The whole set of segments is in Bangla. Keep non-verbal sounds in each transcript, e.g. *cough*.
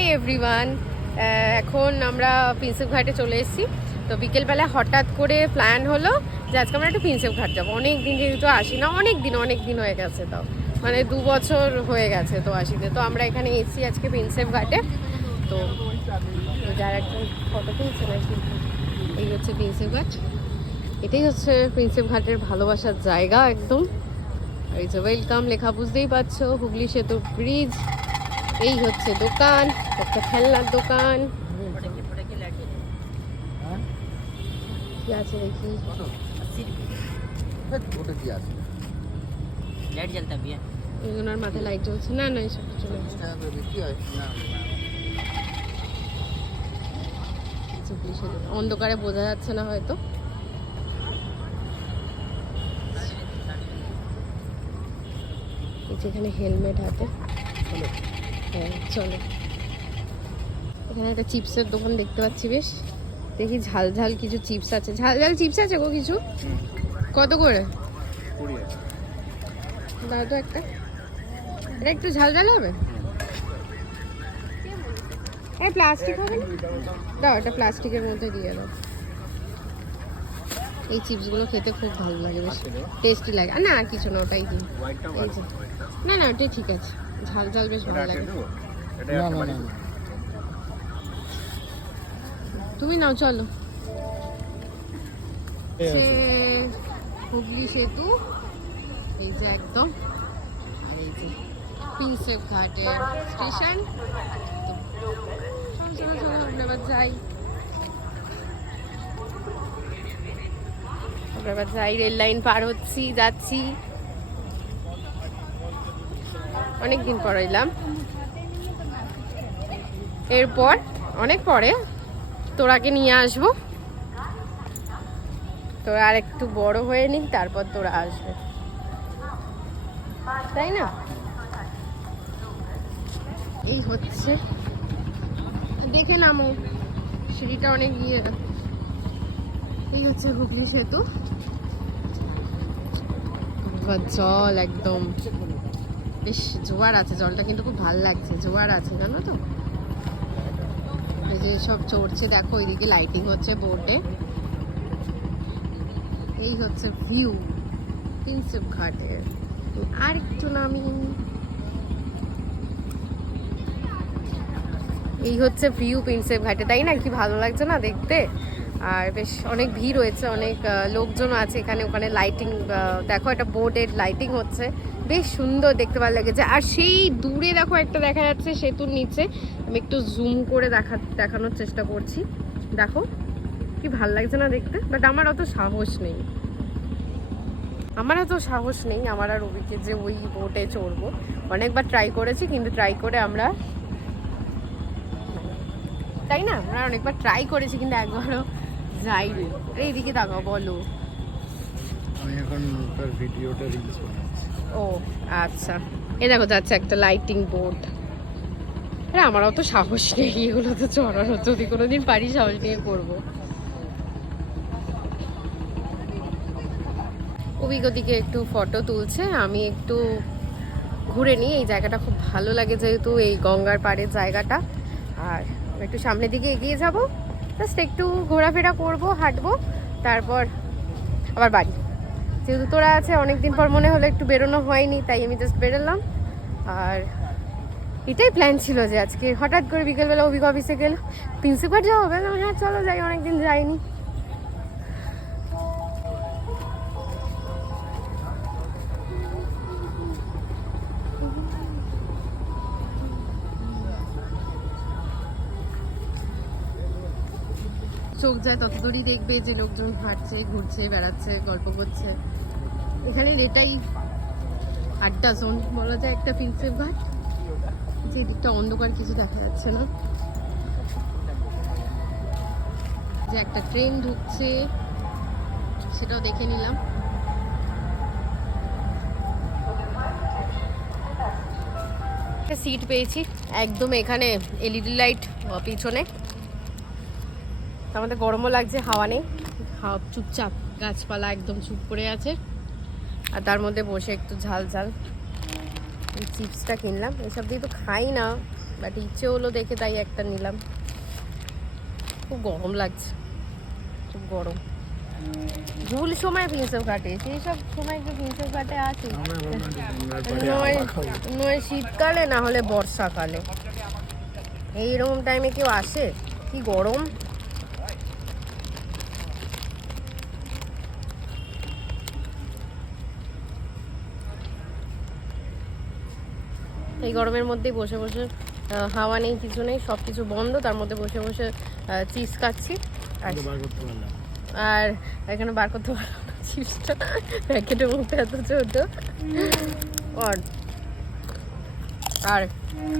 হাই এভরিওয়ান এখন আমরা প্রিন্সেপ ঘাটে চলে এসেছি। তো বিকেলবেলা হঠাৎ করে প্ল্যান হলো যে আজকে আমরা একটু প্রিন্সেপ ঘাট যাব। অনেক দিন যেহেতু আসি না অনেক দিন অনেক দিন হয়ে গেছে তাও মানে দু বছর হয়ে গেছে তো আসিতে। তো আমরা এখানে এসেছি আজকে প্রিন্সেপ ঘাটে। তো যার একজন ফটো তুলছে নাকি এই হচ্ছে প্রিন্সেপ ঘাট। এটাই হচ্ছে প্রিন্সেপ ঘাটের ভালোবাসার জায়গা একদম। এই যে ওয়েলকাম লেখা, বুঝতেই পারছ, হুগলি সেতু ব্রিজ এই হচ্ছে দোকান, একটা খেলনার দোকান। আছে মাথায় লাইট জ্বলছে না না অন্ধকারে বোঝা যাচ্ছে না হয়তো। যেখানে হেলমেট হাতে হ্যাঁ চলো। এখানে একটা চিপসের দোকান দেখতে পাচ্ছি বেশ। দেখি ঝাল ঝাল কিছু চিপস আছে। ঝাল ঝাল চিপস আছে গো কিছু? কত করে? দাও তো একটা। এটা একটু ঝাল ঝাল হবে? এই প্লাস্টিক হবে না? দাও এটা প্লাস্টিকের মধ্যে দিয়ে দাও। এই চিপসগুলো খেতে খুব ভালো লাগে বেশ। টেস্টি লাগে। না আর কিছু না ওটাই এই না না ওটাই ঠিক আছে। ঝাল ঝাল বেশ ভালো লাগে। তুমি নাও চলো। সে হুগলি সেতু এই যে একদম। আর এই যে প্রিন্সেপ ঘাটের স্টেশন চলো চলো চলো আমরা এবার যাই। আমরা এবার যাই রেল লাইন পার হচ্ছি যাচ্ছি। অনেক দিন পর এলাম। এরপর, অনেক পরে তোরাকে নিয়ে আসব। তোরা আর একটু বড় হয়ে নিক তারপর তোরা আসবে। তাই না? এই হচ্ছে। দেখে নামো, সিঁড়িটা অনেক ইয়ে এই হচ্ছে হুগলি সেতু। জল একদম। বেশ জোয়ার আছে, জলটা কিন্তু খুব ভালো লাগছে, জোয়ার আছে, জানো তো? এই যে সব চড়ছে, দেখো ওইদিকে লাইটিং হচ্ছে বোটে এই হচ্ছে ভিউ প্রিন্সেপ ঘাটের আর একটু নামি এই হচ্ছে ভিউ প্রিন্সেপ ঘাটে, তাই না? কি ভালো লাগছে না দেখতে? আর বেশ অনেক ভিড় হয়েছে, অনেক লোকজন আছে এখানে, ওখানে লাইটিং দেখো একটা বোর্ডের লাইটিং হচ্ছে। বেশ সুন্দর দেখতে ভালো লেগেছে। আর সেই দূরে দেখো একটা দেখা যাচ্ছে সেতুর নিচে। আমি একটু জুম করে দেখা, দেখানোর চেষ্টা করছি। দেখো, কি ভালো লাগছে না দেখতে? বাট আমার অত সাহস নেই। আমার এত সাহস নেই, আমার আর রবিকে যে ওই বোটে চড়বো। অনেকবার ট্রাই করেছি, কিন্তু ট্রাই করে আমরা তাই না? আমরা অনেকবার ট্রাই করেছি, কিন্তু একবারও যাইনি। এইদিকে তাকাও, বলো। আমি এখন তার ভিডিওটা রিলস বানাচ্ছি। ও আচ্ছা। এ দেখো, যাচ্ছে একটা লাইটিং বোর্ড আরে আমার অত সাহস নেই, এগুলো তো চড়ানো যদি কোনোদিন পারি, সাহস নিয়ে করব। অভিজ্ঞ দিকে একটু ফটো তুলছে, আমি একটু ঘুরে নিই। এই জায়গাটা খুব ভালো লাগে যেহেতু, এই গঙ্গার পাড়ের জায়গাটা। আর একটু সামনের দিকে এগিয়ে যাব। জাস্ট একটু ঘোরাফেরা করব, হাঁটবো, তারপর আবার বাড়ি। যেহেতু তোরা আছে, অনেকদিন পর মনে হলো একটু বেরোনো হয়নি, তাই আমি জাস্ট বেরোলাম। আর এটাই প্ল্যান ছিল যে আজকে হঠাৎ করে বিকেলবেলা অভিজ্ঞ অফিসে গেল। প্রিন্সিপাল যাওয়া হবে হ্যাঁ চলো যাই, অনেকদিন যাইনি। চোখ যায় তত দূরই দেখবে যে লোকজন হাঁটছে, ঘুরছে, বেড়াচ্ছে, গল্প করছে। এখানে এটাই আড্ডা জোন বলা যায় একটা প্রিন্সেপ ঘাট, যে দিকটা অন্ধকার কিছু দেখা যাচ্ছে না। যে একটা ট্রেন ঢুকছে, সেটাও দেখে নিলাম। সিট পেয়েছি, একদম এখানে এলইডি লাইট পিছনে। আমাদের গরমও লাগছে হাওয়া নেই। হাওয়া চুপচাপ গাছপালা একদম চুপ করে আছে। আর তার মধ্যে বসে একটু ঝাল ঝাল। চিপসটা কিনলাম এসব দিয়ে তো খাই না বাট ইচ্ছে হলো দেখে তাই একটা নিলাম। খুব গরম লাগছে খুব গরম। ভুল সময় প্রিন্সেপ ঘাটে সেই সব সময় কি প্রিন্সেপ ঘাটে আছে। নয় নয় শীতকালে না হলে বর্ষাকালে। এইরকম টাইমে কেউ আসে? কি গরম? এই গরমের মধ্যেই বসে বসে হাওয়া নেই কিছু নেই সব কিছু বন্ধ তার মধ্যে বসে বসে চিপস খাচ্ছি। আর এখানে বার করতে পারলাম না চিপসটা। প্যাকেটের মধ্যে এত ছোট। আর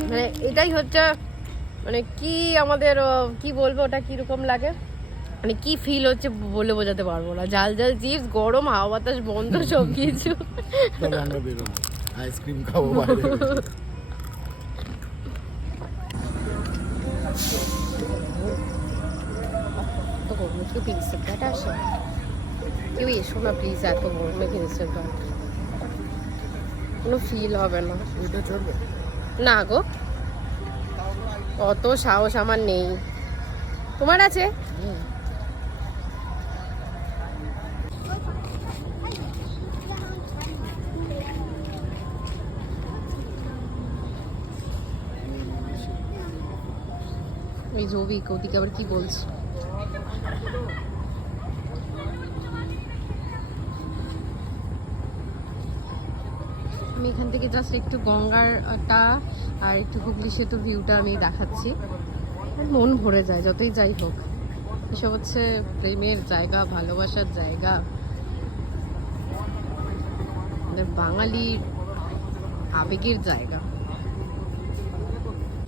মানে এটাই হচ্ছে মানে কি আমাদের কি বলব ওটা কীরকম লাগে? মানে কি ফিল হচ্ছে বলে বোঝাতে পারব না। জাল জাল চিপস গরম হাওয়া বাতাস বন্ধ সব কিছু আইসক্রিম খাব *laughs* কেউ পিন্সেল ঘাট আসে কেউ এসো না প্লিজ এত গরমে ঘাট কোনো ফিল হবে না না গো অত সাহস আমার নেই তোমার আছে ওই জবিক ওদিকে আবার কি বলছে আমি এখান থেকে জাস্ট একটু গঙ্গারটা আর একটু হুগলি সেতুর ভিউটা আমি দেখাচ্ছি। মন ভরে যায়, যতই যাই হোক। এসব হচ্ছে প্রেমের জায়গা, ভালোবাসার জায়গা। বাঙালির আবেগের জায়গা।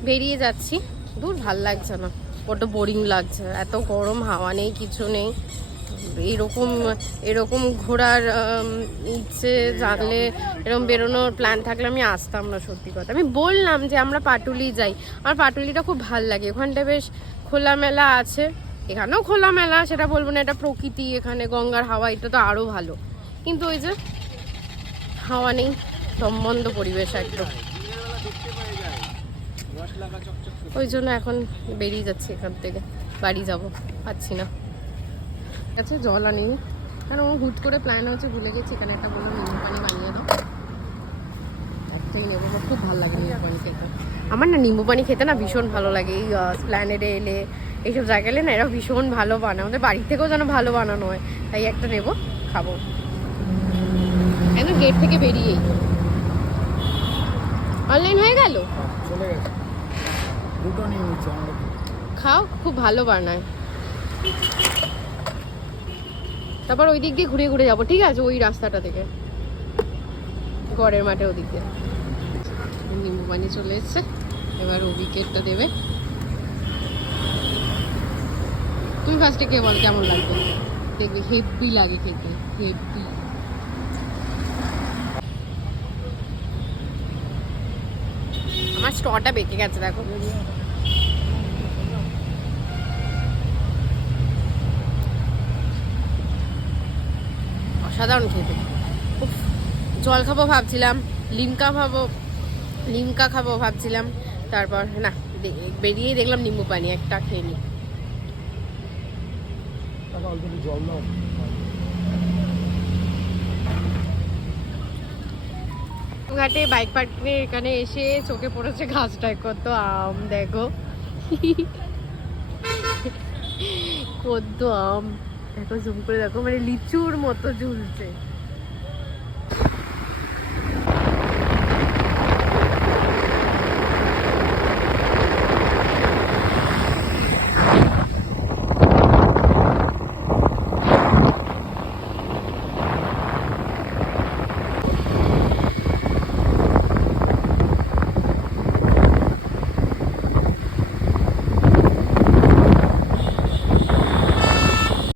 বেরিয়ে যাচ্ছি। দূর ভালো লাগছে না বড্ড বোরিং লাগছে। এত গরম, হাওয়া নেই, কিছু নেই। এরকম এরকম ঘোরার ইচ্ছে জানলে, এরকম বেরোনোর প্ল্যান থাকলে আমি আসতাম না, সত্যি কথা। আমি বললাম যে আমরা পাটুলি যাই। আমার পাটুলিটা খুব ভালো লাগে। ওখানটা বেশ খোলামেলা আছে। এখানেও খোলামেলা, সেটা বলব না, এটা প্রকৃতি, এখানে গঙ্গার হাওয়া, এটা তো আরও ভালো। কিন্তু ওই যে হাওয়া নেই, সম্বন্ধ পরিবেশ একদম। ওই জন্য এখন বেরিয়ে যাচ্ছি এখান থেকে। বাড়ি যাব পাচ্ছি না। আচ্ছা জল আনি। কারণ ও হুট করে প্ল্যান হচ্ছে ভুলে গেছি এখানে একটা বললাম নিম্বু পানি বানিয়ে দাও। একটাই নেব আমার খুব ভালো লাগে নিম্বু পানি খেতে। আমার না নিম্বু পানি খেতে না ভীষণ ভালো লাগে। এই স্প্ল্যানেডে এলে এইসব জায়গায় এলে না এরা ভীষণ ভালো বানায়। আমাদের বাড়ি থেকেও যেন ভালো বানানো হয়। তাই একটা নেব খাব। একদম গেট থেকে বেরিয়েই। অনলাইন হয়ে গেল? চলে গেছে। দুটো নিয়ে নিচ্ছে খাও, খুব ভালো বানায়। তারপর ওই দিক দিয়ে ঘুরে ঘুরে যাব, ঠিক আছে? ওই রাস্তাটা থেকে। গড়ের মাঠে ওদিক দিয়ে। নিম্বু পানি চলে এসছে। এবার উইকেটটা দেবে। তুমি ফার্স্টে কে বল, কেমন লাগবে? দেখবে হেভি লাগে খেতে হেভি আমার স্টটা বেঁকে গেছে, দেখো। অসাধারণ খেতে। জল খাব ভাবছিলাম, লিমকা খাব লিমকা খাব ভাবছিলাম। তারপর না বেরিয়েই দেখলাম নিম্বু পানি, একটা খেয়ে নি। জল দাও ঘাটে বাইক পার্কে এখানে এসে চোখে পড়েছে গাছটায় কত আম, দেখো। কদ্দ আম। দেখো জুম করে দেখো মানে লিচুর মতো ঝুলছে।